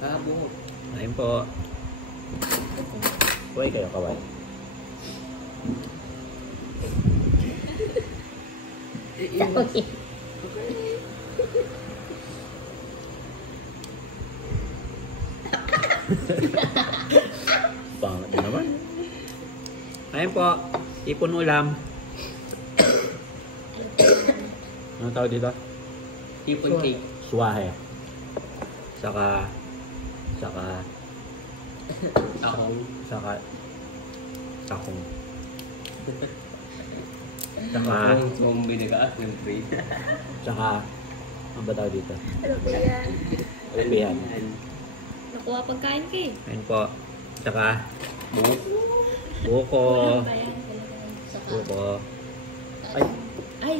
buhok. Ayun po. Huwag kayo kaway. Sorry. Pangat na naman. Ayun po. Ipon ulam. Ano tawag dito? Tipon cake. Suwahe. Saka Akong. takong. Akong zombie nag-a-apple tree. Saka, ano ba tawag dito? Ano ba yan? Ano ba yan? Nakuha pagkain ka eh. Ayun po. Saka, Buhok. buko. Ano ba yan? Saka. Buko. Ay, Ay!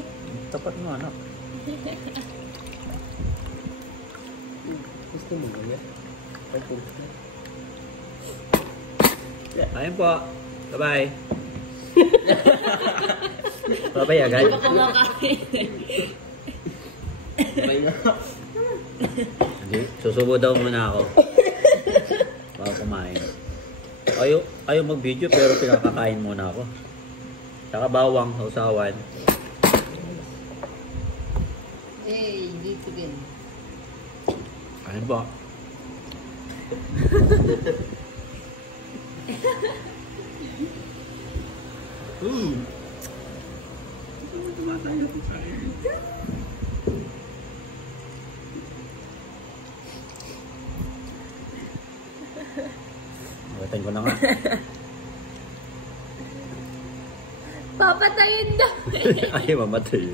tapat mo anak. Gusto mo ba yan? Ayun po. Bye-bye. Bye-bye agad. Baka makain. Sabay nga. Hindi. Susubo daw muna ako. Baka kumain. Ayaw mag-video pero pinakakain muna ako. Saka bawang, usawan. Hey, dito din. Ayun po. Awatin ko na nga. Papatayin daw. Ay, mamatay.